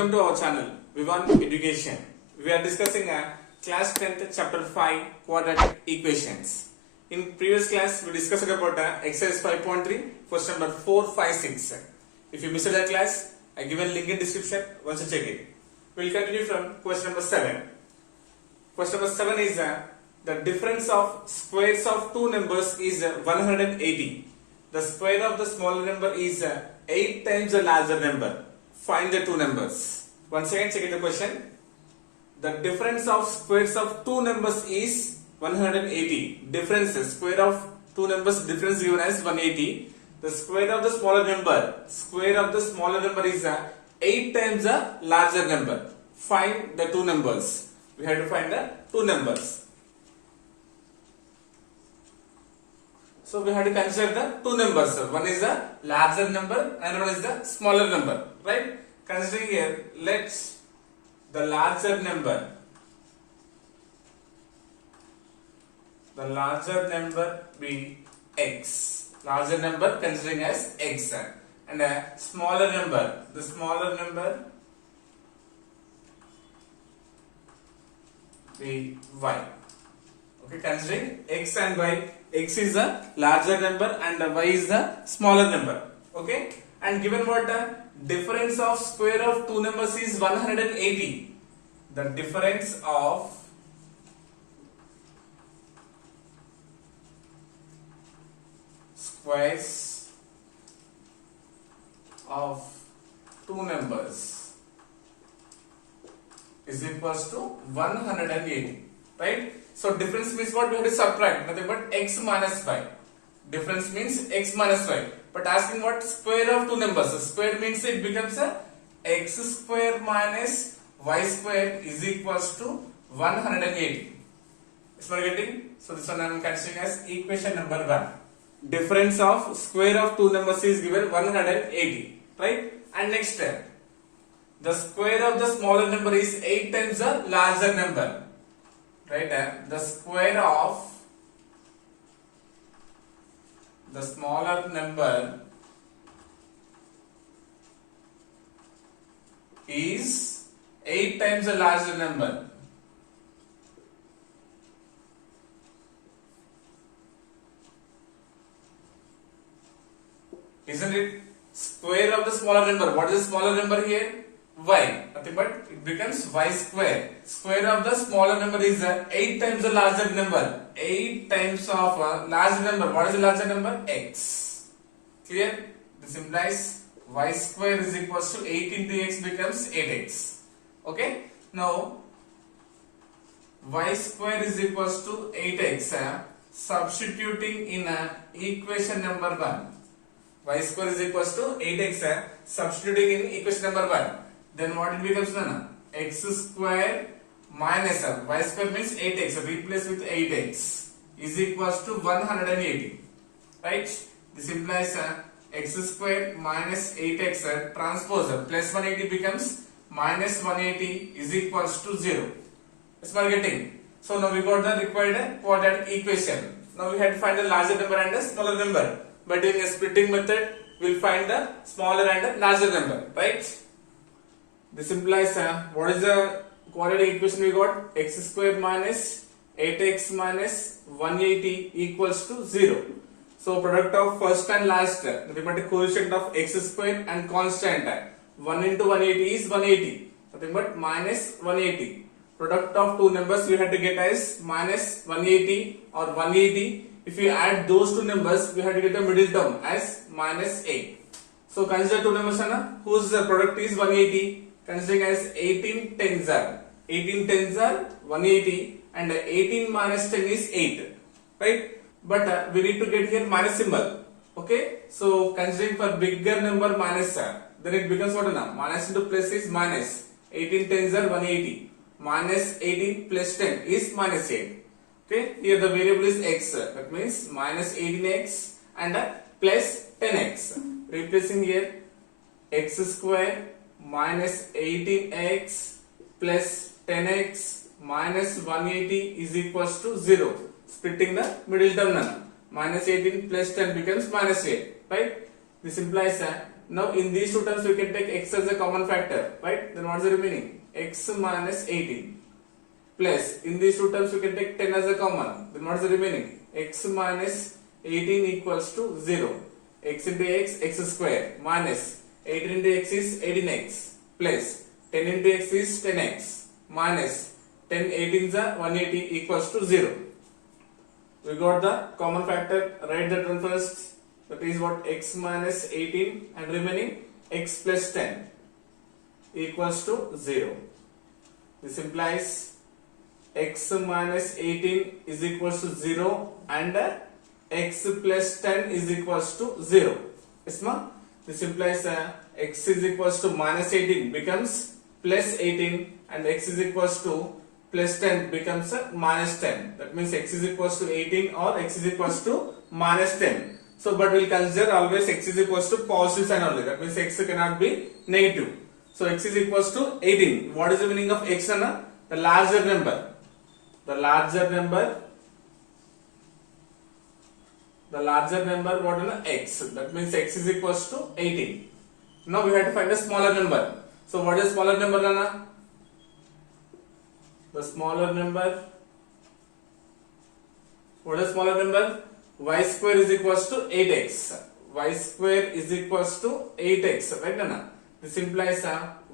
Welcome to our channel, VIVAN Education. We are discussing class 10th chapter 5 quadratic equations. In previous class, we discussed about exercise 5.3, question number 4, 5, 6. If you missed that class, I given link in description. Once you check it. We will continue from question number 7. Question number 7 is the difference of squares of two numbers is 180. The square of the smaller number is 8 times the larger number. Find the two numbers. Once again, check the question. The difference of squares of two numbers is 180. Difference, square of two numbers, difference given as 180. The square of the smaller number is 8 times the larger number. Find the two numbers. We have to find the two numbers. So we have to consider the two numbers. One is the larger number and one is the smaller number. Right? Considering here, let the larger number be x. Larger number considering as x, and a smaller number, the smaller number be y. Okay, considering x and y, x is the larger number and y is the smaller number. Okay, and given what difference of square of two numbers is 180. The difference of squares of two numbers is equals to 180. Right? So difference means what? We have to subtract nothing but x minus y. Difference means x minus y. But asking what? Square of two numbers. So square means it becomes a x square minus y square is equals to 180. Is what getting? So this one I am considering as equation number 1. Difference of square of two numbers is given 180. Right? And next step. The square of the smaller number is 8 times the larger number. Right? The square of the smaller number is 8 times the larger number. Isn't it? Square of the smaller number. What is the smaller number here? Y. Nothing but it becomes y square. Square of the smaller number is 8 times the larger number. 8 times of a larger number. What is the larger number? X. Clear? This implies y square is equals to 8 into x becomes 8x. Okay? Now, y square is equals to 8x. Substituting in equation number 1. Y square is equals to 8x. Substituting in equation number 1. Then what it becomes then? X square minus y square means 8x. Replace with 8x is equals to 180. Right? This implies x square minus 8x transpose plus 180 becomes minus 180 is equals to 0. Is what getting? So now we got the required quadratic equation. Now we have to find the larger number and the smaller number. By doing a splitting method, we will find the smaller and the larger number. Right? This implies what is the quadratic equation we got? X square minus 8x minus 180 equals to 0. So product of first and last, nothing but a coefficient of x square and constant. 1 into 180 is 180. Nothing but minus 180. Product of two numbers we have to get as minus 180 or 180. If we add those two numbers, we have to get the middle term as minus 8. So consider two numbers whose product is 180. Considering as 18 tens are 180 and 18 minus 10 is 8, right? But we need to get here minus symbol. Okay, so considering for bigger number minus, then it becomes what now? Minus into plus is minus. 18 tens are 180. Minus 18 plus 10 is minus 8. Okay, here the variable is x. That means minus 18x and plus 10x. Replacing here x square minus 18x plus 10x minus 180 is equals to 0. Splitting the middle term now. Minus 18 plus 10 becomes minus 8. Right? This implies Now in these two terms we can take x as a common factor, right? Then what is the remaining? X minus 18 plus in these two terms we can take 10 as a common. Then what is the remaining? X minus 18 equals to 0. X into x square minus 18 into x is 18x plus 10 into x is 10x minus 10 18s are 180 equals to 0. We got the common factor, write that one first. That is what? X minus 18 and remaining x plus 10 equals to 0. This implies x minus 18 is equals to 0 and x plus 10 is equals to 0. Yes, ma? This implies x is equals to minus 18 becomes plus 18 and x is equals to plus 10 becomes minus 10. That means x is equals to 18 or x is equals to minus 10. So, but we'll consider always x is equals to positive sign only. That means x cannot be negative. So, x is equals to 18. What is the meaning of x, Anna? The larger number. The larger number. The larger number, what is x? That means x is equals to 18. Now we have to find a smaller number. So, what is smaller number, Anna? The smaller number. What is smaller number? Y square is equals to 8x. Y square is equals to 8x. Right, Nana? This implies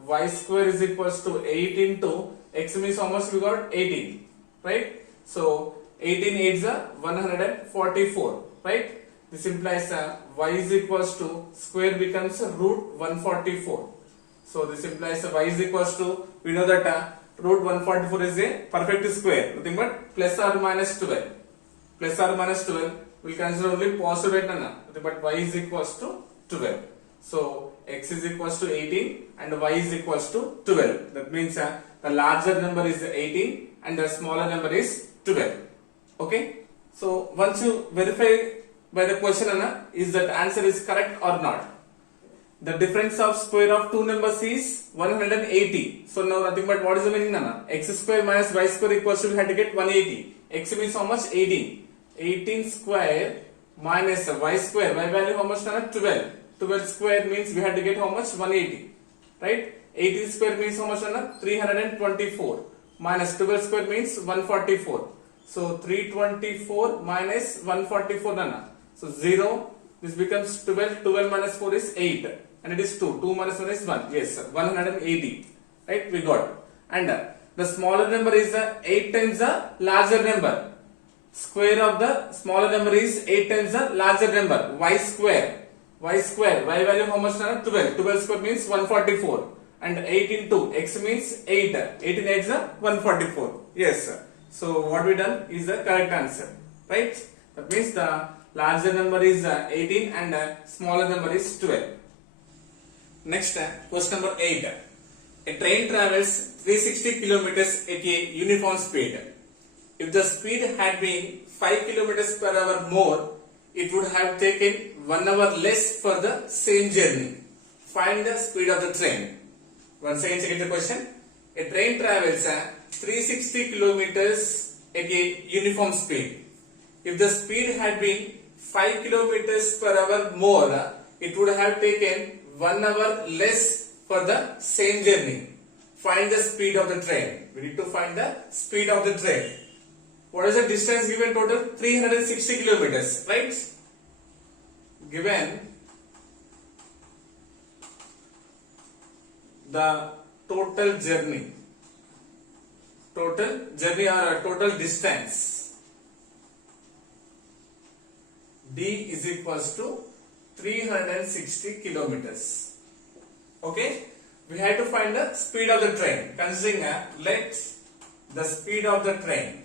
y square is equals to 8 into x means how much we got? 18. Right? So 18 8 is 144. Right? This implies y is equals to square becomes root 144. So this implies y is equals to, we know that root 144 is a perfect square. Nothing but plus or minus 12. Plus or minus 12. We will consider only positive rate, but y is equals to 12. So x is equals to 18 and y is equals to 12. That means the larger number is 18 and the smaller number is 12. Okay. So once you verify by the question, is that answer is correct or not? The difference of square of two numbers is 180. So now nothing but what is the meaning, Nana? X square minus y square equals to, we have to get 180. X means how much? 18. 18 square minus y square. Y value how much, Nana? 12. 12 square means we have to get how much? 180. Right? 18 square means how much, Nana? 324. Minus 12 square means 144. So 324 minus 144, Nana. So 0. This becomes 12. 12 minus 4 is 8. And it is 2. 2 minus 1 is 1. Yes, 180. Right? We got. And the smaller number is 8 times the larger number. Square of the smaller number is 8 times the larger number. Y square. Y square. Y value how much? 12. 12 square means 144. And 8 into x means 8. 8 in 8 is 144. Yes. So what we done is the correct answer. Right? That means the larger number is 18 and smaller number is 12. Next, question number 8. A train travels 360 kilometers at a uniform speed. If the speed had been 5 kilometers per hour more, it would have taken 1 hour less for the same journey. Find the speed of the train. Once again, check the question. A train travels 360 kilometers at a uniform speed. If the speed had been 5 kilometers per hour more, it would have taken 1 hour less for the same journey. Find the speed of the train. We need to find the speed of the train. What is the distance given total? 360 kilometers, right? Given the total journey or total distance, D is equals to 360 kilometers. Okay, we have to find the speed of the train. Considering let the speed of the train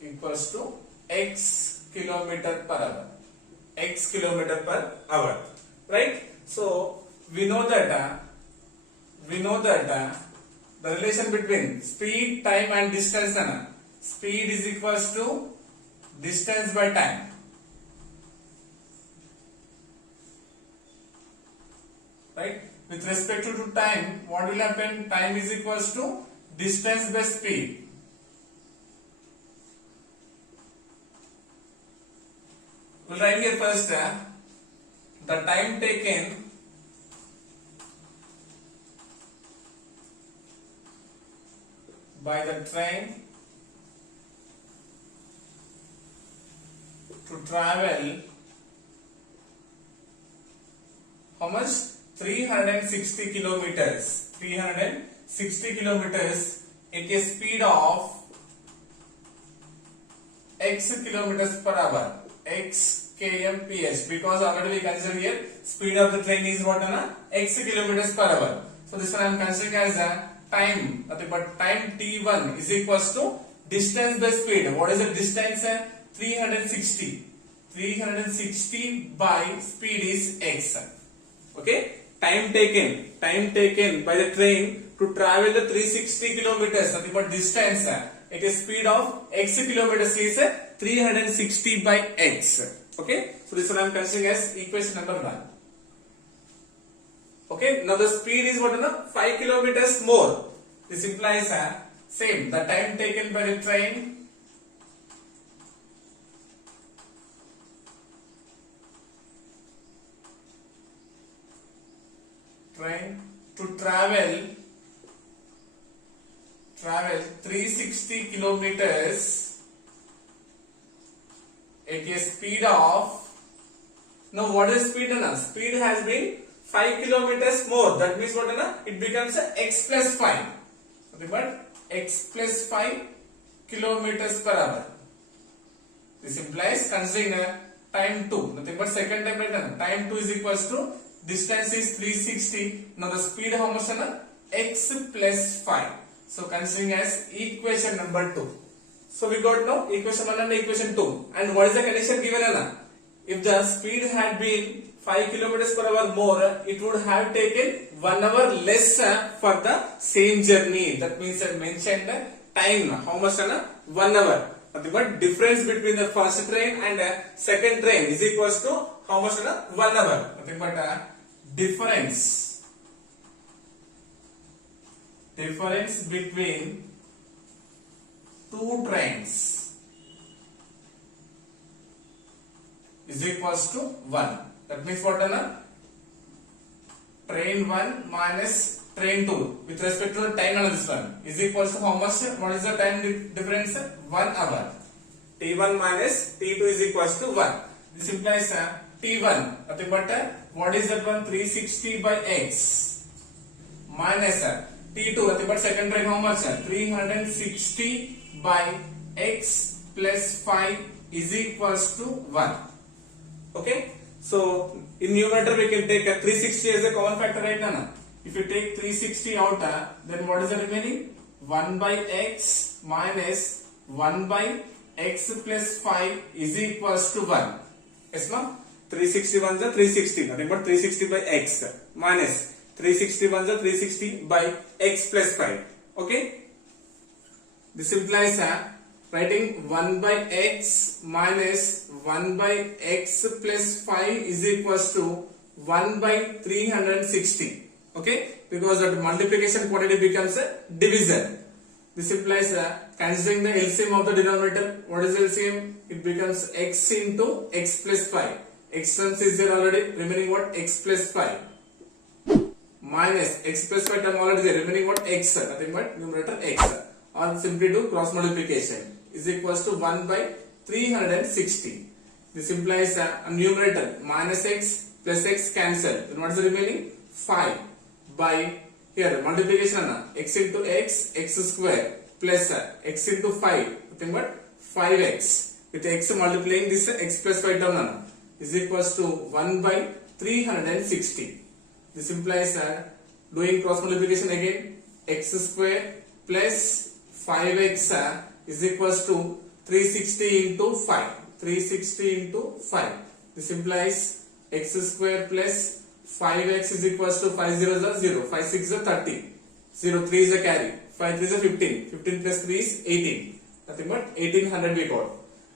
equals to x kilometer per hour. X kilometer per hour, right? So we know that the relation between speed, time, and distance. Speed is equals to distance by time. Right? With respect to time, what will happen? Time is equals to distance by speed. We'll write here first the time taken by the train to travel how much? 360 kilometers. 360 kilometers at a speed of x kilometers per hour. X kmph, because already we consider here speed of the train is what? X kilometers per hour. So this one I am considering as a time. But time t1 is equals to distance by speed. What is the distance? 360. 360 by speed is x. Okay. Time taken by the train to travel the 360 kilometers. Nothing but distance at a speed of x kilometers is 360 by x. Okay. So this one I am considering as equation number 1. Okay. Now the speed is what? 5 kilometers more. This implies same. The time taken by the train to travel 360 kilometers at a speed of, now what is speed? Speed has been 5 kilometers more. That means what? It becomes x plus 5. Nothing but x plus 5 kilometers per hour. This implies considering time 2. Nothing but second time right? Time 2 is equals to distance is 360. Now the speed how much? X plus 5. So considering as equation number 2. So we got now equation 1 and equation 2. And what is the condition given? If the speed had been 5 kilometers per hour more, it would have taken 1 hour less for the same journey. That means I mentioned time. How much? 1 hour. But difference between the first train and second train is equals to how much? 1 hour. Nothing but difference between two trains is equals to 1. That means what? Train 1 minus train 2 with respect to the time analysis one is equals to how much? What is the time difference? 1 hour. T1 minus T2 is equals to 1. This implies T1. Nothing but what is that one? 360 by x minus T2. Nothing but second train how much? 360 by x plus 5 is equals to 1. Okay. So in numerator we can take 360 as a common factor right now. If you take 360 out, then what is the remaining? 1 by x minus 1 by x plus 5 is equals to 1. Yes, no? 360 1 is 360. Nothing but 360 by x minus 360 1 is 360 by x plus 5. Okay. This implies writing 1 by x minus 1 by x plus 5 is equals to 1 by 360. Okay, because that multiplication quantity becomes a divisor. This implies considering the LCM of the denominator. What is LCM? It becomes x into x plus 5. X terms is there already, remaining what? X plus 5 minus x plus 5 term already there, remaining what? X, nothing but numerator x, or simply do cross multiplication, is equals to 1 by 360. This implies a numerator minus x plus x cancel. Then what is the remaining? 5 by here multiplication x into x, x square plus x into 5, nothing but 5x with x multiplying this x plus 5 term is equals to 1 by 360. This implies doing cross multiplication again, x square plus 5x is equals to 360 into 5. 360 into 5. This implies x square plus 5x is equals to 5 0 is 0, 5 6 is 30, 0 3 is a carry, 5 3 is 15, 15 plus 3 is 18, nothing but 1800 we got.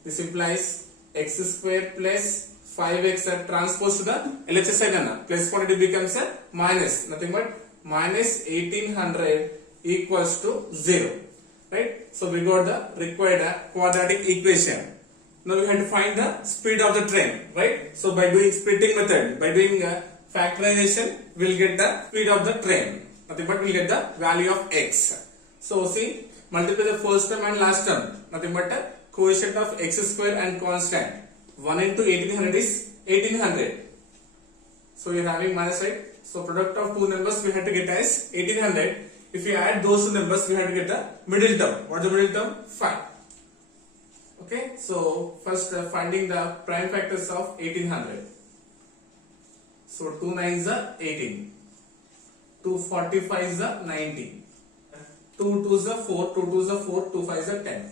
This implies x square plus 5x transpose to the LHS side, plus quantity becomes a minus, nothing but minus 1800 equals to 0. Right? So we got the required quadratic equation. Now we have to find the speed of the train, right? So by doing splitting method, by doing factorization, we'll get the speed of the train. Nothing but we'll get the value of x. So see, multiply the first term and last term. Nothing but the coefficient of x square and constant. 1 into 1800 is 1800. So we are having minus, right? So product of two numbers we have to get as 1800. If you add those two numbers, we have to get the middle term. What is the middle term? 5. Okay, so first finding the prime factors of 1800. So 2 9s are 18, 2 45s are 90, 2 2s are 4, 2 2s are 4, 2 5s are 10,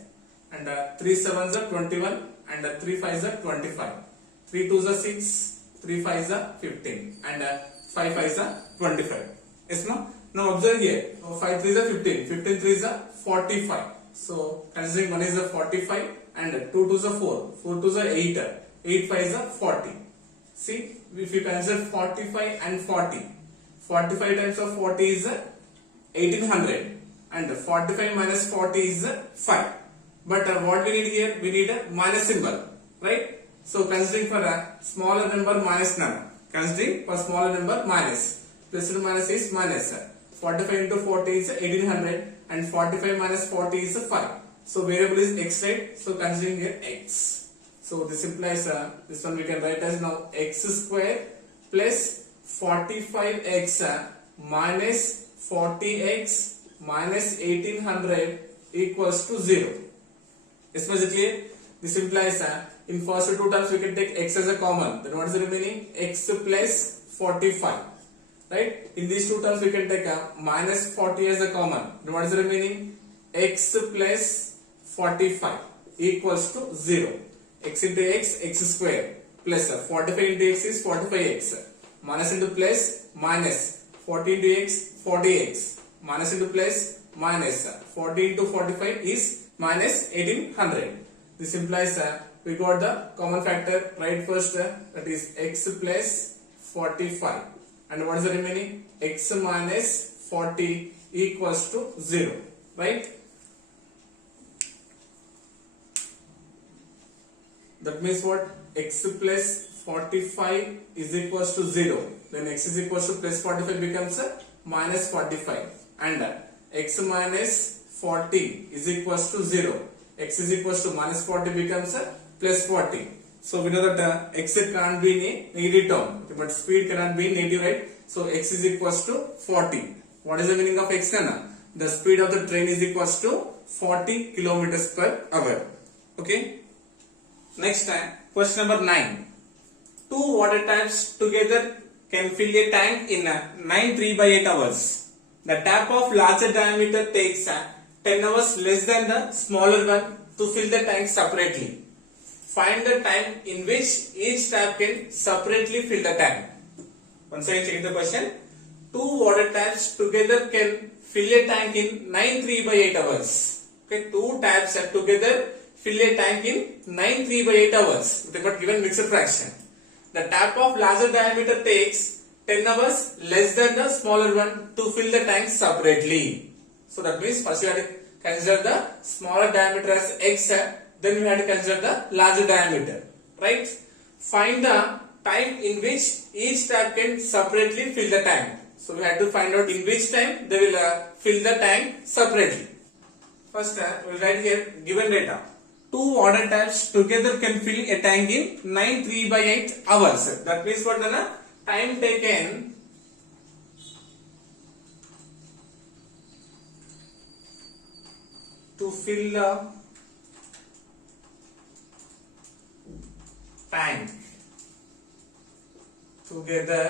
and 3 7s are 21, and 3 5s are 25, 3 2s are 6, 3 5s are 15, and 5 5s are 25. Yes, no? Now observe here. 5 3s are 15, 15 3s are 45. So considering 1 is a 45 and 2 2s are 4, 4 2s are 8, 8 5s are 40. See, if you consider 45 and 40, 45 times of 40 is 1800 and 45 minus 40 is 5. But what we need here, we need a minus symbol, right? So considering for a smaller number minus none, considering for smaller number minus, plus to minus is minus. 45 into 40 is 1800 and 45 minus 40 is 5. So variable is x, right? So considering here x. So this implies this one we can write as now x square plus 45x minus 40x minus 1800 equals to 0. Is it clear? This implies in first two terms we can take x as a common. Then what is the remaining? X plus 45. Right? In these two terms we can take minus 40 as a common. Then what is the remaining? X plus 45 equals to 0. X into x, x square, plus 45 into x is 45x, minus into plus, minus 40 into x, 40x, minus into plus, minus 40 into 45 is minus 1800. This implies we got the common factor right first, that is x plus 45, and what is the remaining? X minus 40 equals to 0, right? That means what? X plus 45 is equals to 0. Then x is equals to plus 45 becomes minus 45. And x minus 40 is equals to 0. X is equals to minus 40 becomes plus 40. So we know that x can't be in a negative term. But speed cannot be negative, right? So x is equals to 40. What is the meaning of x? The speed of the train is equals to 40 kilometers per hour. Okay. Next time, question number 9. Two water taps together can fill a tank in 9 3/8 hours. The tap of larger diameter takes 10 hours less than the smaller one to fill the tank separately. Find the time in which each tap can separately fill the tank. Once again check the question. Two water taps together can fill a tank in 9 3/8 hours. Okay, two taps together fill a tank in 9 3/8 hours but given mixed fraction. The tap of larger diameter takes 10 hours less than the smaller one to fill the tank separately. So that means first you have to consider the smaller diameter as x, then we have to consider the larger diameter, right? Find the time in which each tap can separately fill the tank. So we have to find out in which time they will fill the tank separately. First we will write here given data. Two water taps together can fill a tank in 9 3/8 hours. That means what the time taken to fill the tank together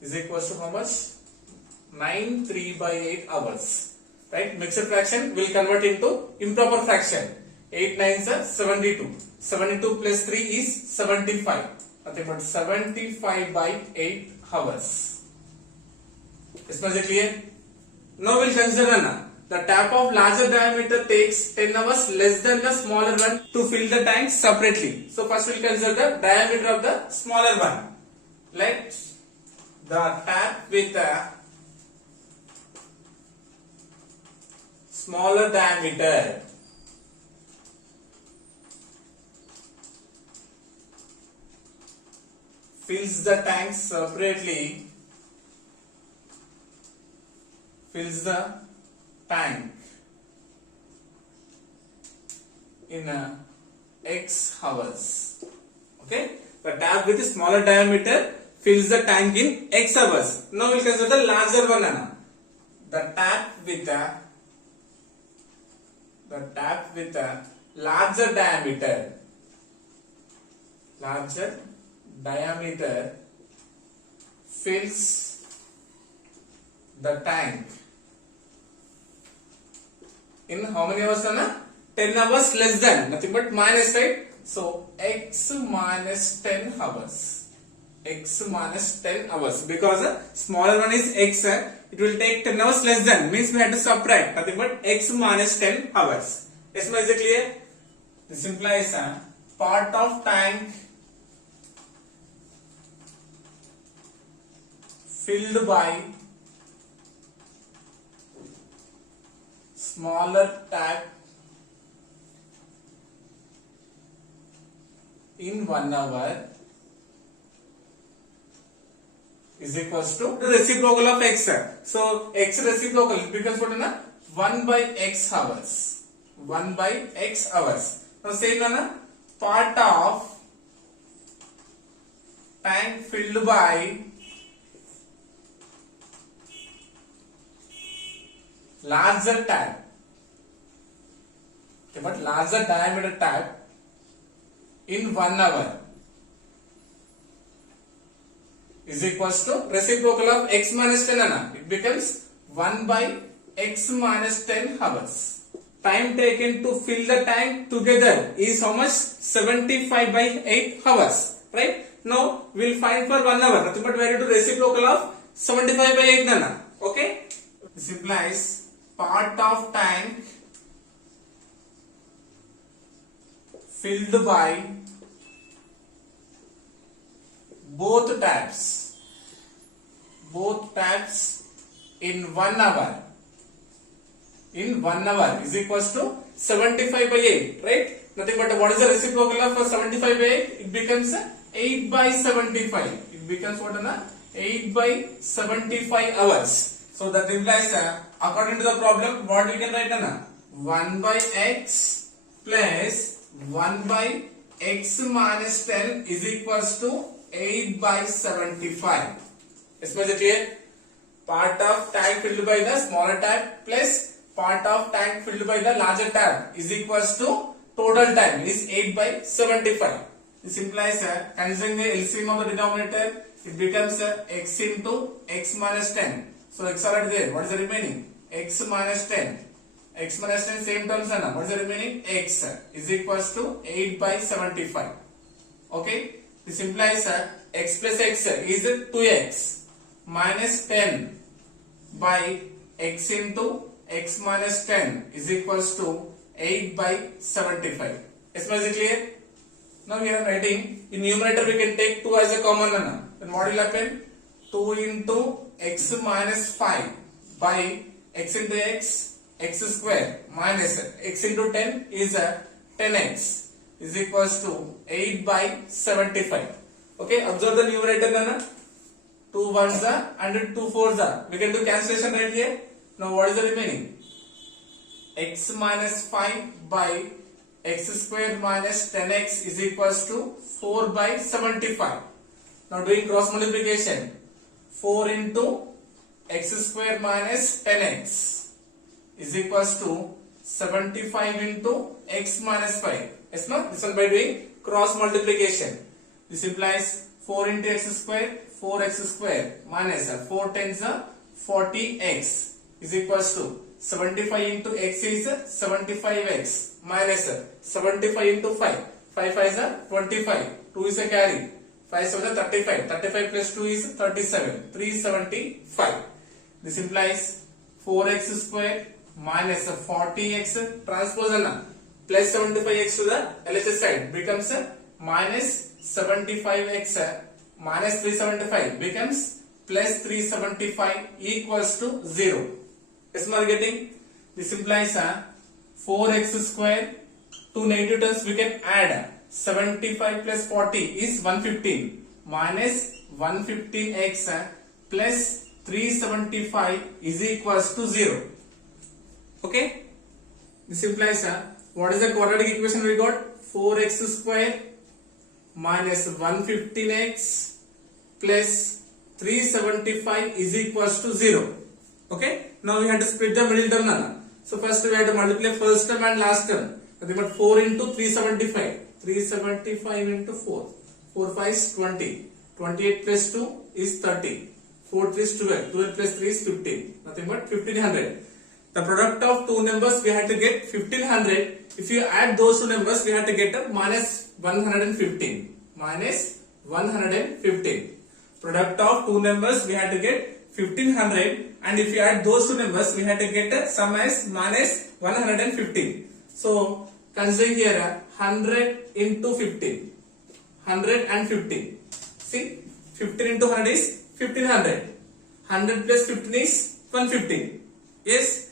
is equals to how much? 9 3/8 hours. Right? Mixed fraction will convert into improper fraction. 8 9s are 72. 72 plus 3 is 75. Nothing but 75 by 8 hours. Is it clear? Now we will consider the tap of larger diameter takes 10 hours less than the smaller one to fill the tank separately. So first we will consider the diameter of the smaller one. Let the tap with a smaller diameter fills the tank separately, fills the tank in X hours. Okay, the tap with smaller diameter fills the tank in X hours. Now we'll consider the larger one. The tap with a larger diameter fills the tank in how many hours? 10 hours less than, nothing but minus, right? So X minus 10 hours. X minus 10 hours, because smaller one is X, it will take 10 hours less than, means we have to subtract, nothing but X minus 10 hours. Yes, is it clear? This implies part of tank filled by smaller tap in 1 hour is equals to the reciprocal of X. So X reciprocal becomes what? 1 by X hours. 1 by X hours. Now same part of tank filled by larger tap. Okay, but larger diameter tap in 1 hour is equals to reciprocal of X minus 10. It becomes 1 by X minus 10 hours. Time taken to fill the tank together is how much? 75 by 8 hours. Right? Now we will find for 1 hour. Nothing but we have to do reciprocal of 75 by 8. Okay? This implies part of tank filled by both taps in 1 hour is equals to 75 by 8, right? Nothing but what is the reciprocal of 75 by 8? It becomes 8 by 75. It becomes what? 8 by 75 hours. So that implies according to the problem, what we can write? 1 by X plus 1 by X minus 10 is equals to 8 by 75. Is it clear? Part of tank filled by the smaller tap plus part of tank filled by the larger tap is equals to total time is 8 by 75. This implies considering the LCM of the denominator, it becomes X into X minus 10. So X are already there. What is the remaining? X minus 10. X minus 10 same terms. What is the remaining? X is equals to 8 by 75. Okay. This implies X plus X is 2X minus 10 by X into X minus 10 is equals to 8 by 75. Is it clear? Now here I am writing, in numerator we can take 2 as a common. Then what will happen? 2 into X minus 5 by X into X, X square minus X into 10 is 10X is equals to 8 by 75. Okay, observe the numerator. 2 ones and 2 fours. We can do cancellation right here. Now what is the remaining? X minus 5 by X square minus 10X is equals to 4 by 75. Now doing cross multiplication. 4 into X square minus 10X is equals to 75 into X minus 5. Yes, no? This one by doing cross multiplication. This implies 4 into X square, 4X square minus 4 tens 40X is equals to 75 into X is 75X minus 75 into 5. 5 5 is 25. 2 is a carry. 5 7 is 35. 35 plus 2 is 37. 375. This implies 4X square minus 40X transpose plus 75X to the LHS side becomes minus 75X minus 375 becomes plus 375 equals to 0. Is we getting? This implies 4X square, 2 negative terms we can add. 75 plus 40 is 115 minus 115x plus 375 is equals to 0. Okay, this implies what is the quadratic equation we got? 4x square minus 115x plus 375 is equals to 0. Okay, now we have to split the middle term now. So first we have to multiply first term and last term. Nothing but 4 into 375. 375 into 4. 4 5 is 20. 28 plus 2 is 30. 4 3 is 12. 12 plus 3 is 15. Nothing but 1500. The product of two numbers we have to get 1500. If you add those two numbers we have to get a minus 115. Minus 115. Product of two numbers we have to get 1500, and if you add those two numbers we have to get a sum as minus 115. So consider here 100 into 15. 115. See, 15 into 100 is 1500. 100 plus 15 is 115. Yes,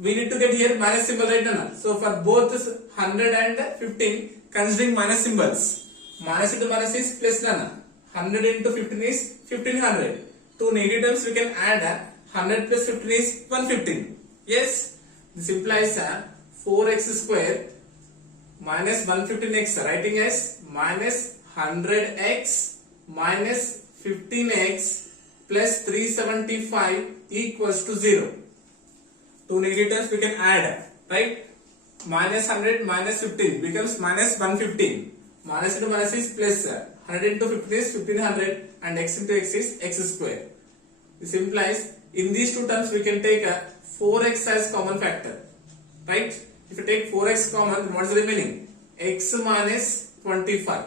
we need to get here minus symbol right now. So for both 100 and 15, considering minus symbols. Minus into minus is plus nana. 100 into 15 is 1500. Two negative terms we can add 100 plus 15 is 115. Yes, this implies 4x square minus 115x, writing as minus 100x minus 15x plus 375 equals to 0. Two negative terms we can add, right? Minus 100 minus 15 becomes minus 115. Minus into minus is plus. 100 into 15 is 1500 and x into x is x square. This implies in these two terms we can take a 4x as common factor, right? If you take 4x common, then what is the remaining? X minus 25.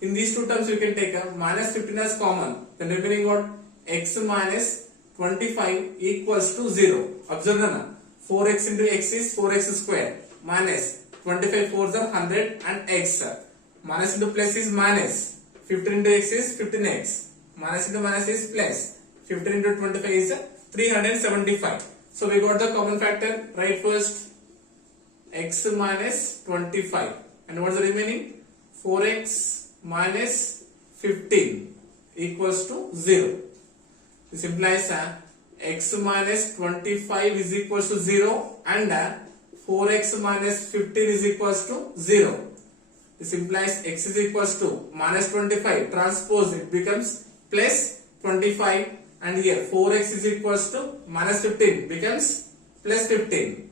In these two terms we can take a minus 15 as common, then remaining what? X minus 25 equals to 0. Observe na, 4x into x is 4x square minus 25 4s are 100 and x. Minus into plus is minus. 15 into x is 15x. Minus into minus is plus. 15 into 25 is 375. So we got the common factor. Write first x minus 25. And what is the remaining? 4x minus 15 equals to 0. This implies x minus 25 is equals to 0 and 4x minus 15 is equals to 0. This implies x is equals to minus 25, transpose it becomes plus 25, and here 4x is equals to minus 15 becomes plus 15.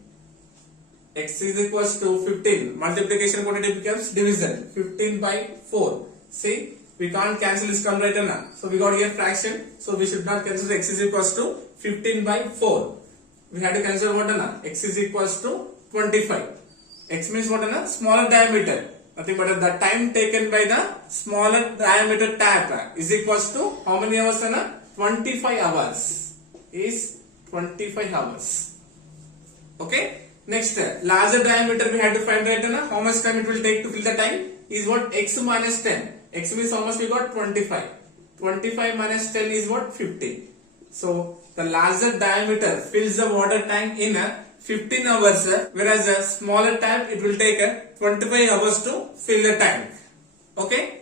X is equals to 15, multiplication quantity becomes division, 15 by 4. See, we can't cancel this term right now. So we got here fraction, so we should not consider x is equals to 15 by 4. We have to consider what now? X is equals to 25. X means what now? Smaller diameter. Nothing but the time taken by the smaller diameter tap is equals to how many hours? 25 hours. Is 25 hours. Okay. Next, larger diameter we have to find right now. How much time it will take to fill the tank? Is what? X minus 10. X means how much we got? 25. 25 minus 10 is what? 50. So the larger diameter fills the water tank in 15 hours, whereas a smaller tank it will take 25 hours to fill the tank. Okay.